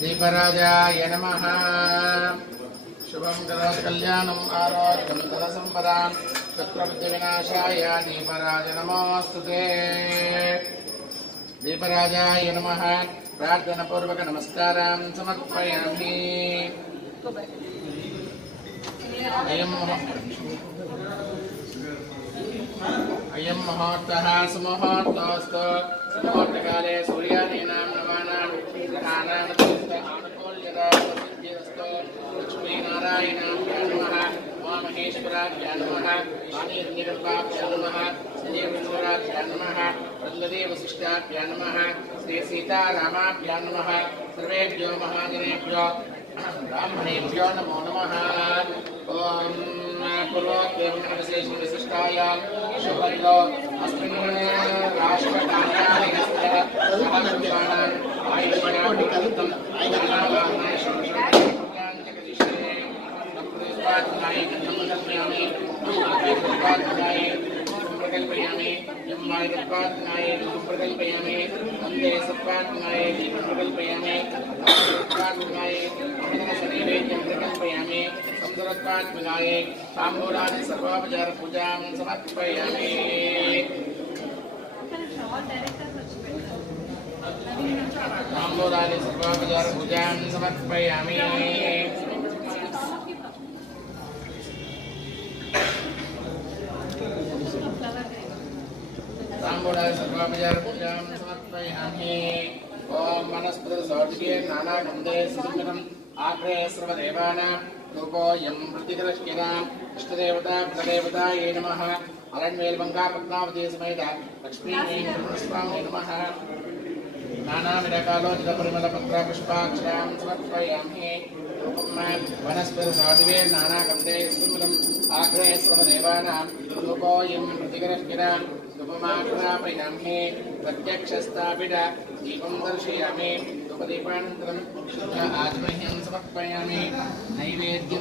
दीपराजाय नमः। शुभं करोति कल्याणम् आरोग्यं धनसम्पदां शत्रुबुद्धिविनाशाय दीपराज नमोऽस्तुते। दीपराजाय नमः। प्रार्थनापूर्वक नमस्कारां समर्पयामि। अयं मुहूर्तः सुमुहूर्तोऽस्तु। मुहूर्तकाले सूर्यादीनां नवानां ग्रहाणां अनुकूल्यता सिद्धिरस्तु। लक्ष्मीनारायणाभ्यां नमः। उमामहेश्वराभ्यां नमः। वाणीर्निगर्भाभ्यां नमः। श्रीदेवेश्वराभ्यां नमः। वल्लदेवशिष्टाभ्यां नमः। श्रीसीतारामाभ्यां नमः। सर्वेभ्यो महाजनेभ्यो ब्राह्मणेभ्यो नमो नमः। ओम पूर्वोक्तविशेषण विशिष्टायां शुभलो अस्मिन् राष्ट्रकार्यालयस्य सहकर्मिणाम् आयुष्माणकल्पम् आयुष्माणाय शोषणाञ्चकदिशे नमस्कारनाय नमस्कारयामि नमस्कारनाय प्रकल्पयामि यम्मायत्पादनाय प्रकल्पयामि वन्दे सत्पादनाय प्रकल्पयामि सत्पादनाय अमृतसनैवेद्यं प्रकल्पयामि संदरत्पादनाय ताम्बूलादि सर्वोपचार पूजां समर्पयामि। ताम्बूलादि सर्वोपचार पूजां समर्पयामि। ताम्बूलादि सर्वोपचार पूजां समर्पयामि। ओम मनस्पृतसौटिके नानागन्धे सुगन्धम् आग्रे सर्वदेवानां रूपोऽयं प्रतिगृह्यताम्। इष्टदेवता प्रदेवतायै नमः। अरण्येलमङ्गा पद्मावती समेत लक्ष्मीस्वामी नमः। नानाविधकालोचितपरिमलपत्रपुष्पाक्षरां समर्पयामि। वनस्पतिसाधिवे नानागन्धे सुगन्धम् आग्रे सर्वदेवानां रूपोऽयं प्रतिगृह्यताम्। धूपमाग्रापयामि। प्रत्यक्षस्थापित दीपं दर्शयामि। धूपदीपानन्तरं शुद्ध आचमह्यं समर्पयामि। नैवेद्यं